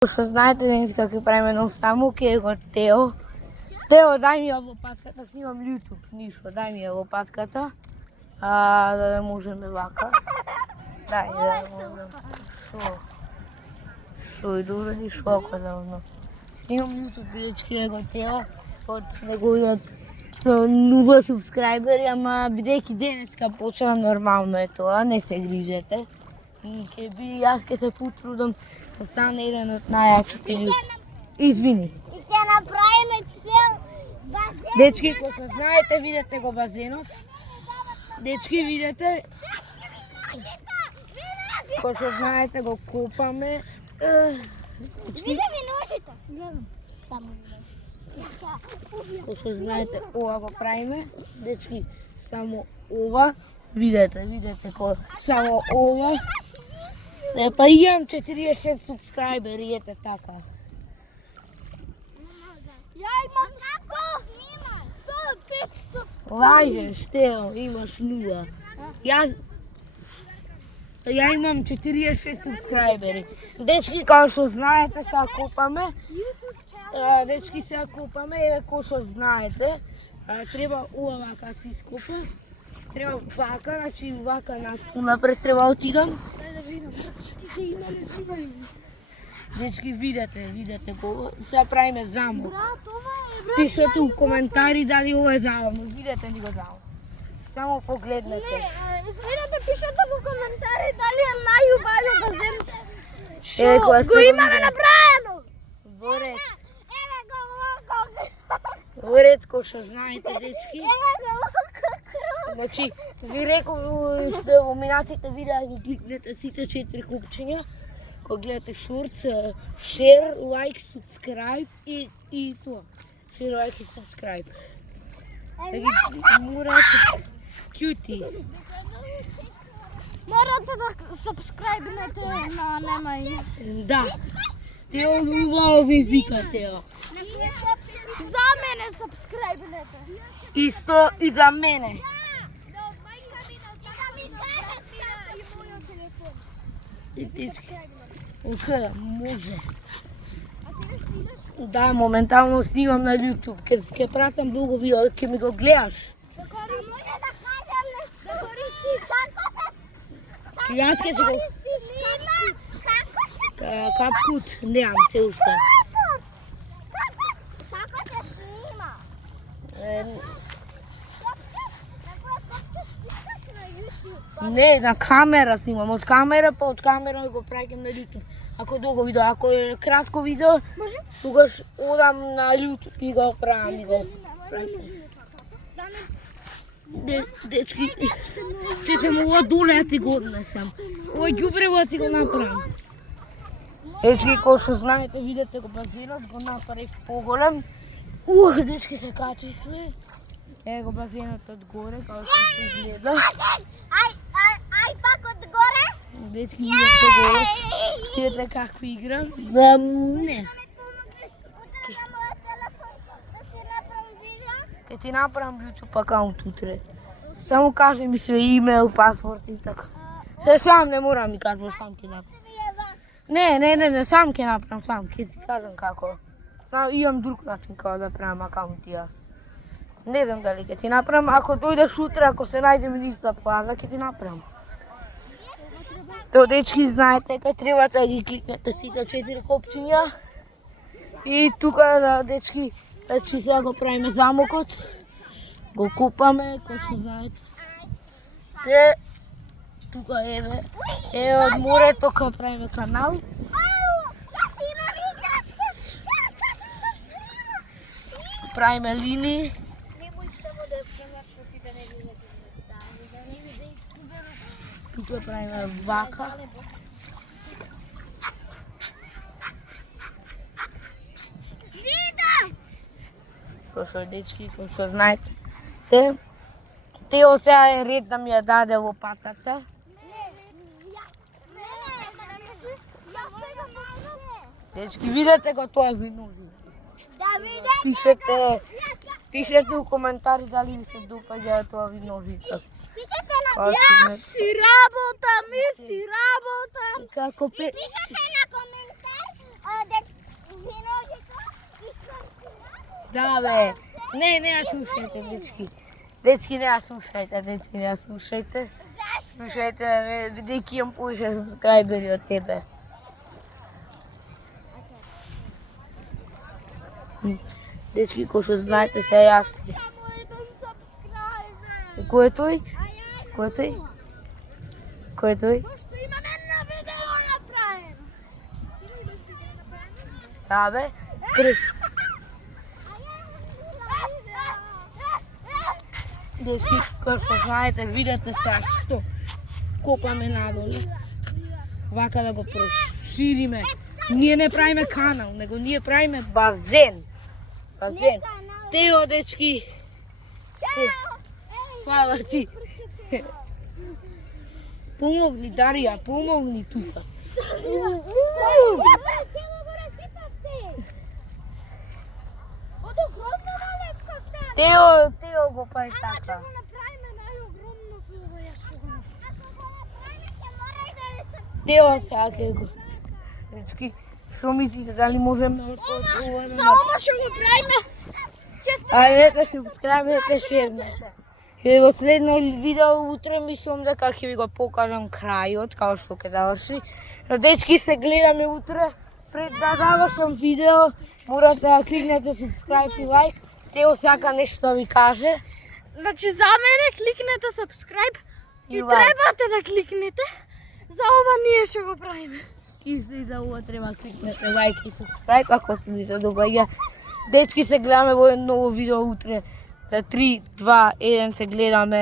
Што знаете денеска ќе правиме нов самок е го Тео. Тео, дај ми ја лопатката, снимам YouTube, ништо, дај ми ја лопатката. Да не можеме вака. Дај, да не можеме. Шо и добре и шо ако да снимам YouTube, дечки е го Тео, од неговиот нова субскрайбери, ама бидејќи денеска почна нормално е тоа, не се грижете. И јас ќе се потрудам да стане еден од најаките луѓе. Извини. И ќе направиме цел базен. Дечки, кој што знаете, видете го базенот. Дечки, видете. Кој што знаете, го копаме. Дечки, Виде ми ножите. Гледам. Само кој што знаете, ова го правиме. Дечки, само ова. Видете само ова. Па имам 46 субскрайбери, ете така. Ја имам 100, 500. Лажеш, Тео, имаш 0. Ја имам 46 субскрайбери. Дечки, како што знаете, сега копаме. Дечки, сега копаме, еве како што знаете. Треба ова вака се ископа. Треба вака, значи вака напред треба отидам. Дечки, видете го. Сега правиме замок. Пишете у коментари дали ова е замок. Видете ли го замок? Само погледнете. Извинете, пишете во коментари дали е најубавиот базен. Шо? Го имаме направено. Во ред. Еве го локо. Во ред, кој што знаете, дечки. Еве го локо. Значи, ви реков што во минатите видеа ги кликнете сите 4 купчиња. Кога гледате шортс, share, like, subscribe и тоа. Share, like и subscribe. Да ги морате кјути. Морате да сабскрајбнете на Немај. Да. Тео убаво ви вика, Тео. За мене сабскрајбнете. Исто и за мене. Може. Да, моментално снимам на YouTube. Ке пратам друго видео, ке ми го гледаш. Да кажам да користиш како Јас ке се го... Капкут, немам се уште. Како се снима? Не, на камера снимам, од камера, па од камера го праќам на YouTube. Ако е долго видео, ако е кратко видео, тогаш одам на YouTube и го правам и го праќам. Дечки, че се ова доле ја ти го однесам. Ова ѓубрево ти го направам. Дечки, кој што знаете, видете го базенот, го направив поголем. Дечки се качивме. Ево го базенот од горе, како што се изгледа. Ај пак од горе? Дечки, видете го. Видете како играм. Не. Ке ти направам YouTube акаунт утре. Само кажи ми се имейл, паспорт и така. Се сам не морам ми кажеш, сам ќе направам. Не, сам ќе направам, сам ќе ти кажам како. Имам друг начин како да правам акаунт ја. Не знам дали ќе ти направам, ако дојдеш утре, ако се најдеме ниста плаза, ќе ти направам. То, дечки, знаете, кај треба да ги кликнете сите 4 копчиња. И тука, дечки, значи сега го правиме замокот. Го купаме, кој што знаете. Тука еве од морето кај правиме канал. Правиме линии. Тука правиме вака. Кој што дечки, кој што знаете. Тео сега е ред да ми ја даде лопатата. Дечки, видете го тоа ви нужи. Пишете у коментари дали ви се допаѓа тоа ви ножица. Јас си работам, ми си работам. Како Пишете на коментар Да, бе. Не ја слушајте, дечки. Дечки, не ја слушајте, дечки, не ја слушајте. Слушајте ме, бидејќи имам повеќе сабскрајбери од тебе. Дечки, кој што знаете, се јас. Кој е тој? Кој е тој? Кој е тој? Пошто имам едно видео направено. Да, бе. Дечки, кој што знаете, видете сега што копаме надолу. Вака да го прошириме. Ние не правиме канал, него ние правиме базен. Базен. Тео, дечки. Фала ти. Помогни, Дарија, помогни тука. Цело го расипавте. Од огромно налетка стана. Тео го прави Ама ќе така. го направиме најогромно со ова јашуга. Ако го направиме ќе мора и да не се... Тео сега ќе го. Дечки, што мислите, дали можеме од ова Со да ова ќе го правиме. Ајде, субскрајбете, шернете. И во следно видео утре мислам дека ќе ви го покажам крајот, како што ќе заврши. Но дечки, се гледаме утре. Пред да завршам видео, морате да кликнете субскрајб и лайк. Тео сака нешто да ви каже. Значи за мене кликнете subscribe и И лайк. требате да кликнете. За ова ние ќе го правиме. И за ова треба кликнете лайк и субскрајб ако се ви се догаѓа. Дечки, се гледаме во едно ново видео утре. За 3, 2, 1 се гледаме.